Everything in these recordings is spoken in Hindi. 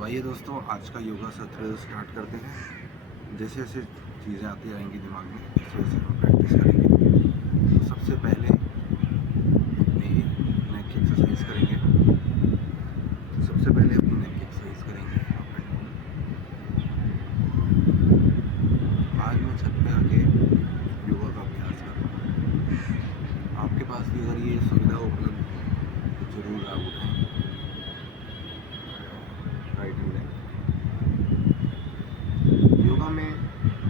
तो आइए दोस्तों, आज का योगा सत्र स्टार्ट करते हैं। जैसे जैसे चीज़ें आती आएंगी दिमाग में, वैसे वैसे हम प्रैक्टिस करेंगे। तो सबसे पहले अपनी नेक की एक्सरसाइज करेंगे। आज मैं छत पे आके योगा का अभ्यास कर रहा हूँ। आपके पास भी अगर ये सुविधा उपलब्ध है तो ज़रूर लाभ उठाएं। Right and left. योगा में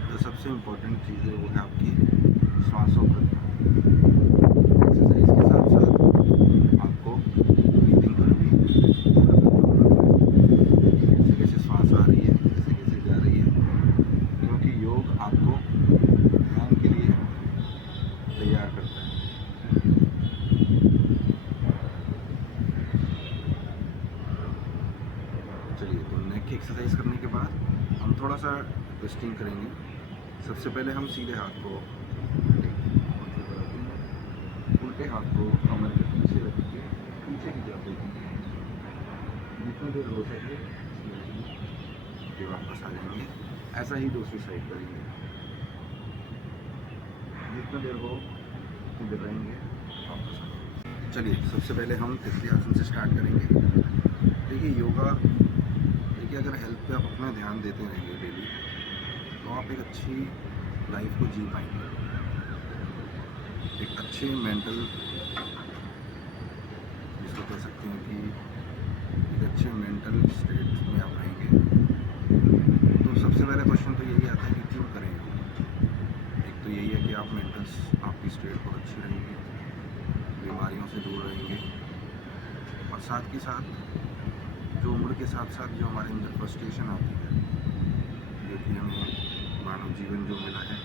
जो सबसे इम्पोर्टेंट चीज़ है वो है आपकी श्वासों पर। एक्सरसाइज के साथ साथ आपको ब्रीदिंग पर भी पूरा कंट्रोल रखना है। कैसे कैसे श्वास आ रही है, कैसे कैसे जा रही है, क्योंकि योग आपको ध्यान के लिए तैयार करता है। चलिए, तो नेक की एक्सरसाइज करने के बाद हम थोड़ा सा ट्विस्टिंग करेंगे। सबसे पहले हम सीधे हाथ को उल्टे हाथ को कमर के पीछे रखेंगे, पीछे की तरफ देखेंगे। जितना देर हो सके फिर वापस आ जाएंगे। ऐसा ही दूसरी साइड करेंगे। जितना देर हो उतनी देर रहेंगे, वापस आ जाएंगे। चलिए, सबसे पहले हम तितली आसन से स्टार्ट करेंगे। देखिए, योगा अगर हेल्थ पे आप अपना ध्यान देते रहेंगे डेली, तो आप एक अच्छी लाइफ को जी पाएंगे। एक अच्छे मेंटल, जिसको कह सकते हैं कि एक अच्छे मेंटल स्टेट में आप रहेंगे। तो सबसे पहला क्वेश्चन तो यही आता है कि क्यों करें। एक तो यही है कि आप आपकी स्टेट बहुत अच्छी रहेगी, बीमारियों से दूर रहेंगे, और साथ के साथ जो उम्र के साथ साथ जो हमारे अंदर फ्रस्ट्रेशन आती है, जो कि हमें मानव जीवन जो मिला है,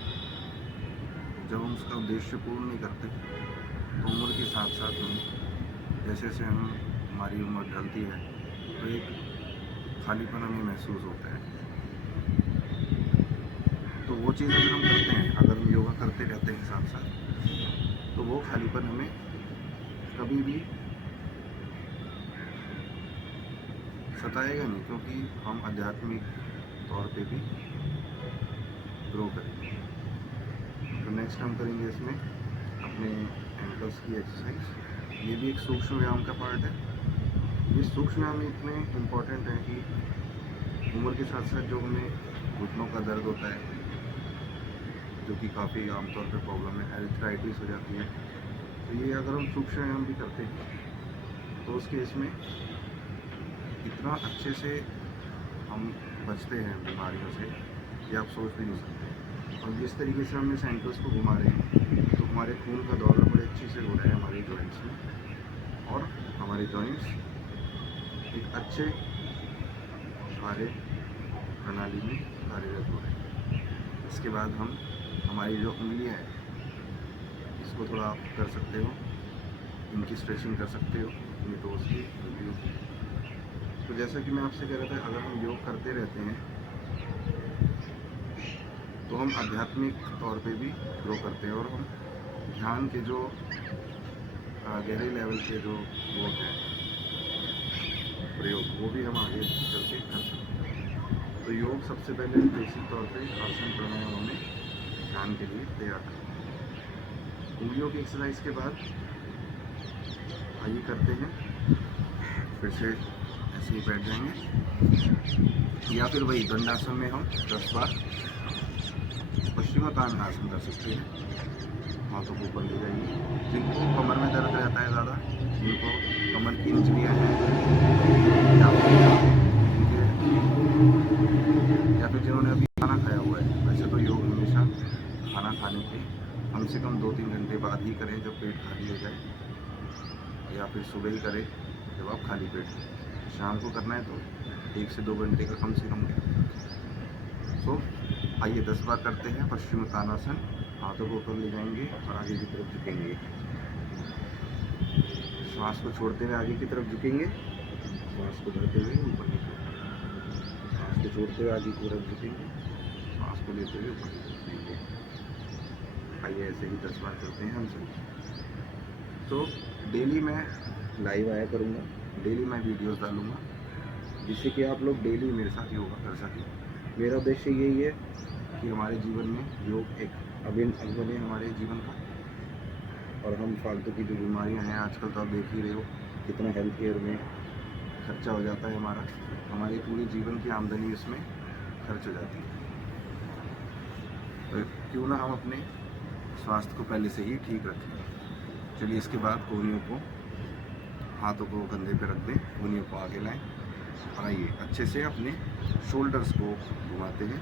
जब हम उसका उद्देश्य पूर्ण नहीं करते तो उम्र के साथ साथ में जैसे जैसे हमारी उम्र ढलती है तो एक खालीपन हमें महसूस होता है। तो वो चीज़ अगर हम करते हैं, अगर हम योगा करते रहते हैं साथ साथ, तो वो खालीपन हमें कभी भी सताएगा नहीं, क्योंकि हम आध्यात्मिक तौर पे भी ग्रो करेंगे। तो नेक्स्ट हम करेंगे इसमें अपने एंकल्स की एक्सरसाइज। ये भी एक सूक्ष्म व्यायाम का पार्ट है। ये सूक्ष्म व्यायाम इतने इम्पोर्टेंट है कि उम्र के साथ साथ जो हमें घुटनों का दर्द होता है, जो कि काफ़ी आमतौर पर प्रॉब्लम है, एरिथ्राइटिस हो जाती है, तो ये अगर हम सूक्ष्म व्यायाम भी करते हैं तो उस केस में इतना अच्छे से हम बचते हैं बीमारियों से कि आप सोच भी नहीं सकते। और जिस तरीके से हम इस एंकल्स को घुमा रहे हैं, तो हमारे खून का दौरा बड़े अच्छे से हो रहा है हमारे जॉइंट्स में, और हमारे जॉइंट्स एक अच्छे कार्य प्रणाली में कार्यरत हो रहे हैं। इसके बाद हम हमारी जो उंगलियां हैं, इसको थोड़ा आप कर सकते हो, इनकी स्ट्रेचिंग कर सकते हो, इन टोज की, उंगलियों की। तो जैसा कि मैं आपसे कह रहा था, अगर हम योग करते रहते हैं तो हम आध्यात्मिक तौर पे भी ग्रो करते हैं, और हम ध्यान के जो गहरे लेवल के जो वो हैं प्रयोग, वो भी हम आगे चल के कर सकते हैं। तो योग सबसे पहले बेसिक तौर पे आसन प्राणायाम में ध्यान के लिए तैयार करते हैं। उंगलियों की एक्सरसाइज के बाद आइए करते हैं, फिर से ऐसे ही बैठ जाएंगे, या फिर वही दंडासन में हम 10 बार पश्चिमोत्तानासन कर सकते हैं। हाथों को ऊपर ले जाइए। जिनको कमर में दर्द रहता है ज़्यादा, जिनको कमर की इंजरियाँ हैं, या फिर जिन्होंने अभी खाना खाया हुआ है, वैसे तो योग हमेशा खाना खाने के कम से कम 2-3 घंटे बाद ही करें, जब पेट खाली हो जाए, या फिर सुबह ही करें जब आप खाली पेट हो। शाम को करना है तो 1 से 2 घंटे का कम से कम गैप। तो आइए 10 बार करते हैं पश्चिमोत्तानासन। हाथों को ऊपर ले जाएंगे और आगे की तरफ झुकेंगे। श्वास को छोड़ते हुए आगे की तरफ झुकेंगे, श्वास को भरते हुए ऊपर की तरफ, श्वास को छोड़ते हुए आगे की तरफ झुकेंगे, श्वास को लेते हुए ऊपर की तरफ लेंगे। आइए ऐसे ही 10 बार करते हैं हम सभी। तो डेली मैं लाइव आया करूँगा, डेली मैं वीडियोस डालूँगा, जिससे कि आप लोग डेली मेरे साथ योगा कर सकें। मेरा उद्देश्य यही है कि हमारे जीवन में योग एक अभिन्न अंग बने हमारे जीवन का, और हम फालतू की जो बीमारियां हैं आजकल तो आप देख ही रहे हो कितना हेल्थ केयर में खर्चा हो जाता है हमारा, हमारे पूरे जीवन की आमदनी उसमें खर्च हो जाती है। तो क्यों ना हम अपने स्वास्थ्य को पहले से ही ठीक रखें। चलिए इसके बाद कोहनियों को, हाथों को कंधे पे रख दें, कोहनियों को आगे लाएं और आइए अच्छे से अपने शोल्डर्स को घुमाते हैं।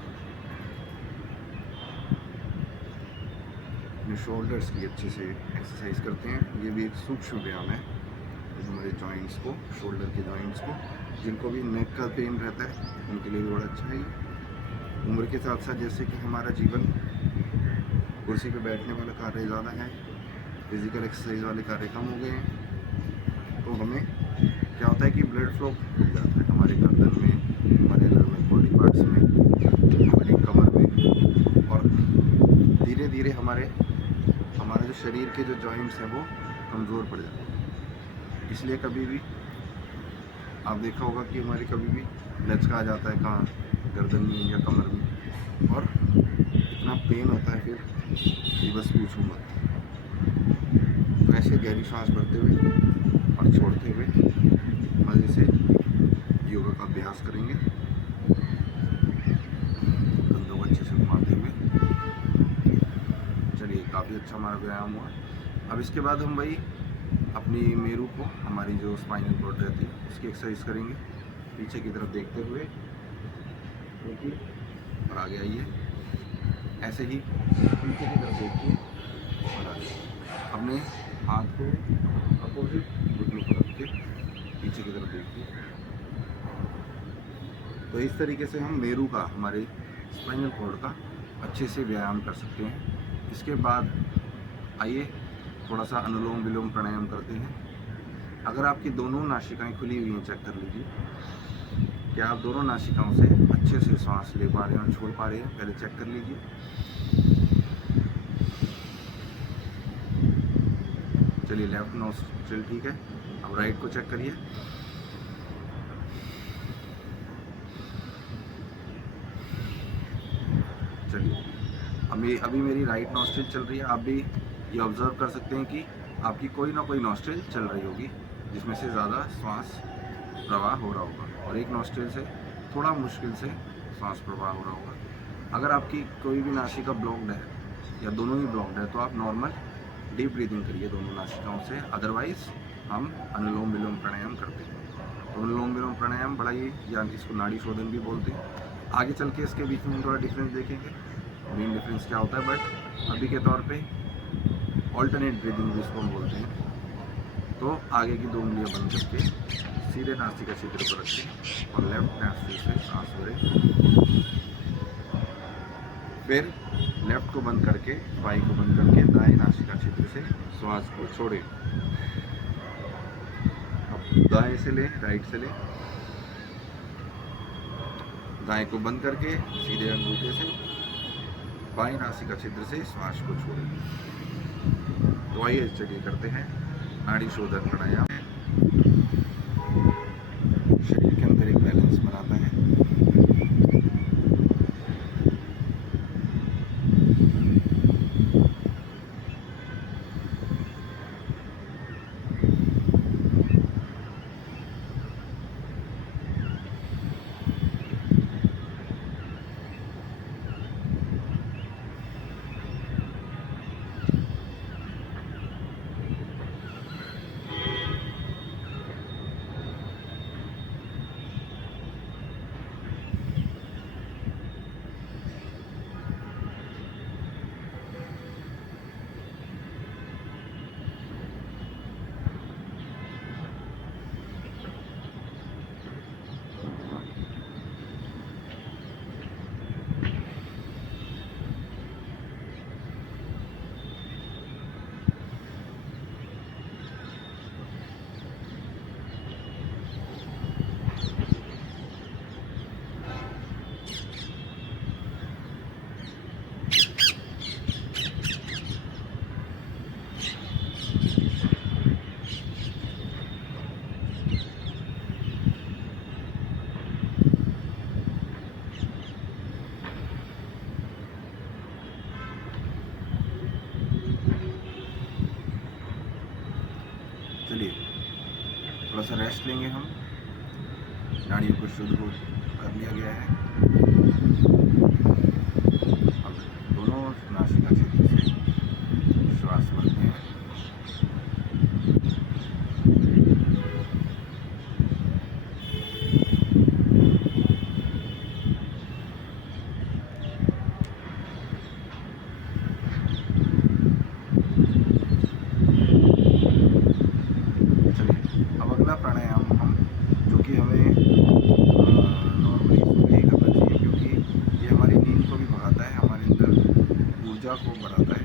अपने शोल्डर्स की अच्छे से एक्सरसाइज करते हैं। ये भी एक सूक्ष्म व्यायाम है हमारे जॉइंट्स को, शोल्डर के जॉइंट्स को, जिनको भी नेक का पेन रहता है उनके लिए भी बड़ा अच्छा है। उम्र के साथ साथ जैसे कि हमारा जीवन कुर्सी पे बैठने वाला कार्य ज़्यादा है, फिजिकल एक्सरसाइज वाले कार्य कम हो गए हैं, तो हमें क्या होता है कि ब्लड फ्लो रुक जाता है हमारे गर्दन में, हमारे अलग अलग बॉडी पार्ट्स में, हमारी कमर में, और धीरे धीरे हमारा जो शरीर के जो जॉइंट्स हैं वो कमज़ोर पड़ जाते हैं। इसलिए कभी भी आप देखा होगा कि हमारी कभी भी लचका आ जाता है कहाँ, गर्दन में या कमर में, और इतना पेन होता है फिर कि बस पूछो मत। तो ऐसे गहरी सांस भरते हुए और छोड़ते हुए मज़े से योगा का अभ्यास करेंगे, कंधों को अच्छे से घुमाते हुए। चलिए काफ़ी अच्छा हमारा व्यायाम हुआ। अब इसके बाद हम वही अपनी मेरू को, हमारी जो स्पाइनल कॉर्ड रहती है उसकी एक्सरसाइज करेंगे, पीछे की तरफ देखते हुए और आगे आइए, ऐसे ही पीछे की तरफ देखिए और आगे। अपने हाथ को अपोजिट घुटनों पर रख के पीछे की तरफ देखिए। तो इस तरीके से हम मेरू का, हमारे स्पाइनल कॉर्ड का अच्छे से व्यायाम कर सकते हैं। इसके बाद आइए थोड़ा सा अनुलोम विलोम प्राणायाम करते हैं। अगर आपकी दोनों नासिकाएं खुली हुई हैं, चेक कर लीजिए क्या आप दोनों नासिकाओं से अच्छे से सांस ले पा रहे हैं और छोड़ पा रहे हैं, पहले चेक कर लीजिए। चलिए लेफ्ट नोस्ट्रिल ठीक है, अब राइट को चेक करिए। चलिए अभी मेरी राइट नोस्ट्रिल चल रही है। आप भी ये ऑब्जर्व कर सकते हैं कि आपकी कोई ना कोई नोस्ट्रिल चल रही होगी जिसमें से ज़्यादा श्वास प्रवाह हो रहा होगा, और एक नोस्ट्रिल से थोड़ा मुश्किल से सांस प्रवाह हो रहा होगा। अगर आपकी कोई भी नासिका ब्लॉक्ड है या दोनों ही ब्लॉक्ड है तो आप नॉर्मल डीप ब्रीदिंग करिए दोनों नासिकाओं से, अदरवाइज हम अनुलोम विलोम प्राणायाम करते हैं। तो अनुलोम विलोम प्राणायाम बड़ा ही, या इसको नाड़ी शोधन भी बोलते हैं। आगे चल के इसके बीच में थोड़ा डिफरेंस देखेंगे, मेन डिफरेंस क्या होता है, बट अभी के तौर पे ऑल्टरनेट ब्रीदिंग भी इसको हम बोलते हैं। तो आगे की 2 उंगलियां बंद करके सीधे नासिका छिद्र पर रखें और लेफ्ट नासिका से सांस भरें। फिर लेफ्ट को बंद करके, बाई को बंद करके दाएं नासिका छिद्र से श्वास को छोड़ें। अब दाएं से ले, राइट से ले, दाएं को बंद करके सीधे अंगूठे से बाएं नासिका छिद्र से श्वास को छोड़ें। तो आइए चलिए करते हैं नाड़ी शोधन प्राणायाम। शरीर के अंदर एक बैलेंस बनाता है। थोड़ा सा रेस्ट लेंगे हम। नाड़ियों को शुद्ध कर लिया गया है। अब दोनों नासिका क्षेत्र से श्वास भरते हैं। चलिए, अब अगला प्राणायाम हम, जो कि हमें नॉर्मली सुबह ही करना चाहिए, क्योंकि ये हमारी नींद को भी भगाता है, हमारे अंदर ऊर्जा को बढ़ाता है।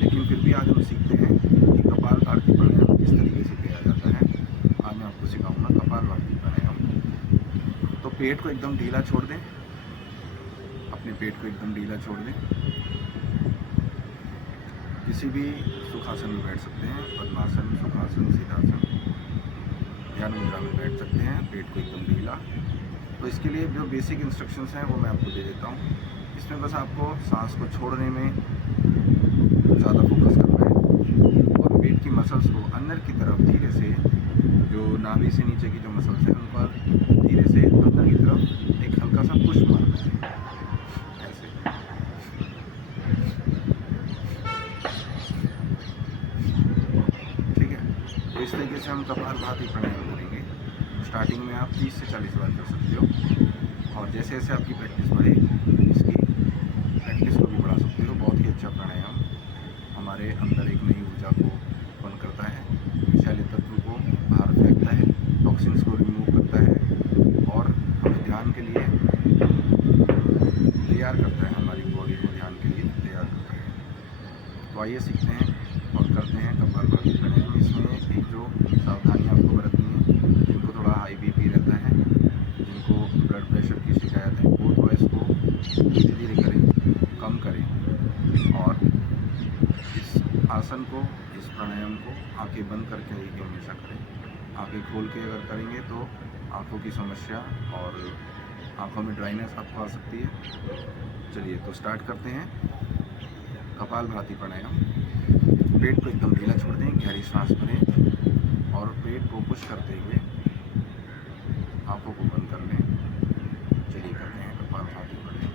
लेकिन फिर भी आज हम सीखते हैं कि कपालभाति प्राणायाम किस तरीके से किया जाता है। आज मैं आपको सिखाऊंगा कपालभाति प्राणायाम। तो पेट को एकदम ढीला छोड़ दें, अपने पेट को एकदम ढीला छोड़ दें। किसी भी सुखासन में बैठ सकते हैं, पद्मासन, सुखासन, सीधासन, ध्यान मुद्रा में बैठ सकते हैं, पेट को एकदम ढीला। तो इसके लिए जो बेसिक इंस्ट्रक्शंस हैं वो मैं आपको दे देता हूँ। इसमें बस आपको सांस को छोड़ने में ज़्यादा फोकस करना है और पेट की मसल्स को अंदर की तरफ धीरे से, जो नाभि से नीचे की जो मसल्स हैं उन पर धीरे से अंदर की तरफ एक हल्का सा पुश मारना है, ऐसे। ठीक है, तो इस तरीके से हम कपालभाति प्राणायाम करेंगे। स्टार्टिंग में आप 30 से 40 बार कर सकते हो, और जैसे जैसे आपकी प्रैक्टिस बढ़े इसकी प्रैक्टिस को भी बढ़ा सकते हो। बहुत ही अच्छा प्राणायाम हमारे अंदर एक नई ऊर्जा को उत्पन्न करता है, विषैले तत्व को बाहर फेंकता है, टॉक्सिन्स को रिमूव करता है और हमें ध्यान के लिए तैयार करता है, हमारी बॉडी को ध्यान के लिए तैयार करता है। तो आइए सीखते हैं और करते हैं कपालभाति प्राणायाम। इसमें एक जो सावधानी आपको बरतनी है, जिनको थोड़ा हाई बीपी रहता है, जिनको ब्लड प्रेशर की शिकायत है, वो थोड़ा इसको धीरे धीरे करें, कम करें। और इस आसन को, इस प्राणायाम को आंखें बंद करके ही हमेशा करें। आंखें खोल के अगर करेंगे तो आंखों की समस्या और आंखों में ड्राइनेस आपको आ सकती है। चलिए, तो स्टार्ट करते हैं कपालभाति प्राणायाम। पेट को एकदम ढीला छोड़ दें, गहरी सांस भरें और पेट को पुश करते हुए आंखों को बंद कर लें। चलिए, करते हैं कपालभाति प्राणायाम।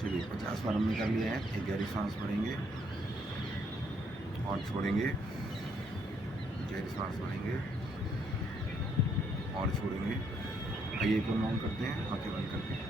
चलिए, 50 बार हमने कर लिया है। एक गहरी सांस भरेंगे और छोड़ेंगे, गहरी सांस भरेंगे और छोड़ेंगे। आइए एक और राउंड करते हैं, आंखें बंद करके।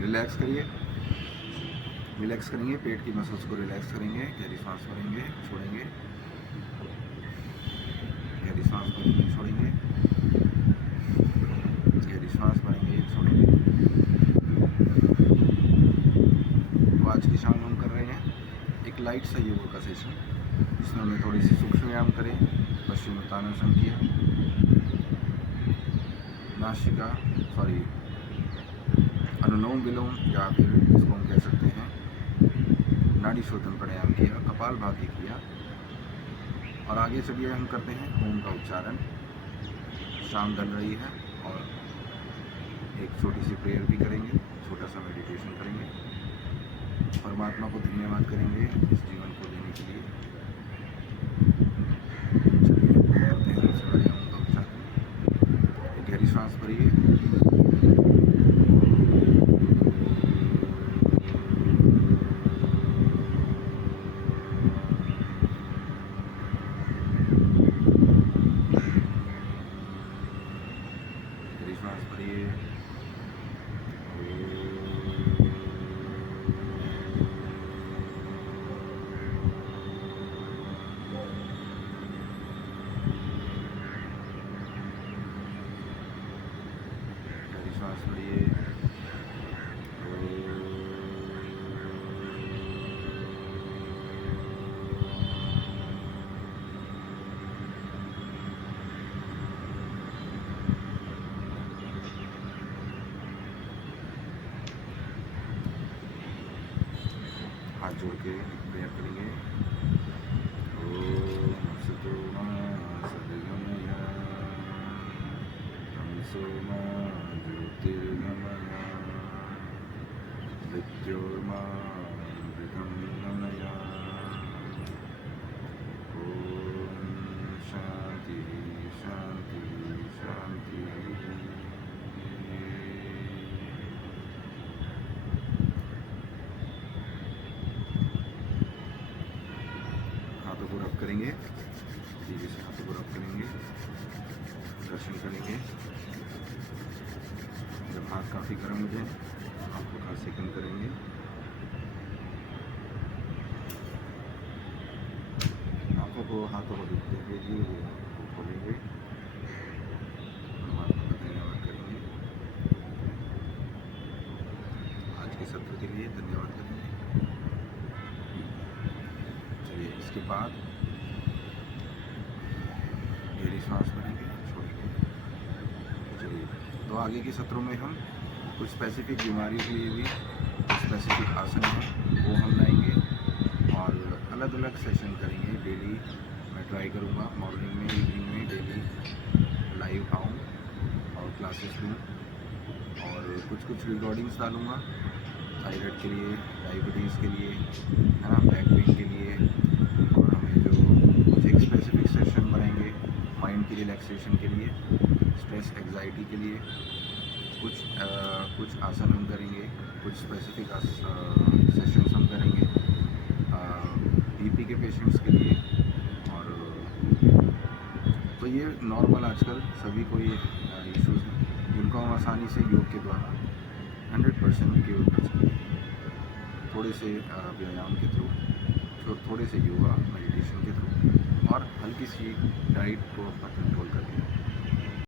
रिलैक्स करिए रिलैक्स करेंगे, पेट की मसल्स को रिलैक्स करेंगे, गहरी सांस भरेंगे, छोड़ेंगे, गहरी सांस भरेंगे, छोड़ेंगे, गहरी सांस भरेंगे, छोड़ेंगे। तो आज की शाम हम कर रहे हैं एक लाइट सा योगा का सेशन, जिसमें हमने थोड़ी सी सूक्ष्म व्यायाम करे, पश्चिमोत्तानासन किया, नासिका अनुलोम विलोम या फिर इसको हम कह सकते हैं नाड़ी शोधन प्राणायाम किया, कपालभाति किया, और आगे चलिए हम करते हैं ओम का उच्चारण। शाम ढल रही है और एक छोटी सी प्रेयर भी करेंगे, छोटा सा मेडिटेशन करेंगे, परमात्मा को धन्यवाद करेंगे इस जीवन को देने के लिए। चलिए करते हैं सबसे पहले ओम का उच्चारण। एक गहरी सांस भरिए, सांस भरिए, गहरी सांस भरिए, हाथ जोड़ के प्रेयर करेंगे। ओम सतोमा सद्गमय तमसोमा ज्योतिर्गमय मृत्योर्मा मृतंगमय। ओम शांति शांति शांति। हाथों को रब करेंगे, धीरे से हाथों को रब करेंगे, दर्शन करेंगे। जब हाथ काफ़ी गर्म हो जाए आपको खास सेकंड करेंगे। आँखों को हाथों को दिखते भेजिए, वो खोलेंगे, परमात्मा का धन्यवाद करेंगे। आज के सत्र के लिए धन्यवाद करेंगे। चलिए इसके बाद गहरी सांस भरेंगे, छोड़ेंगे। चलिए तो आगे के सत्रों में हम कुछ स्पेसिफिक बीमारियों के लिए भी स्पेसिफिक आसन हैं वो हम लाएंगे और अलग अलग सेशन करेंगे। डेली मैं ट्राई करूँगा मॉर्निंग में, इवनिंग में डेली लाइव आऊँ और क्लासेस लूँ, और कुछ रिकॉर्डिंग्स डालूँगा थायराइड के लिए, डायबिटीज़ के लिए, है ना, बैक पेन के लिए। और हमें जो कुछ एक स्पेसिफिक सेशन बनाएंगे माइंड की रिलैक्सेशन के लिए, स्ट्रेस एग्जाइटी के लिए, कुछ आसन हम करेंगे, कुछ स्पेसिफिक सेशंस हम करेंगे बीपी के पेशेंट्स के लिए। और तो ये नॉर्मल आजकल सभी को ये इश्यूज़ हैं जिनको हम आसानी से योग के द्वारा 100% क्योर कर सकते हैं। थोड़े से व्यायाम के थ्रू, थोड़े से योगा मेडिटेशन के थ्रू, और हल्की सी डाइट को अपना कंट्रोल करके।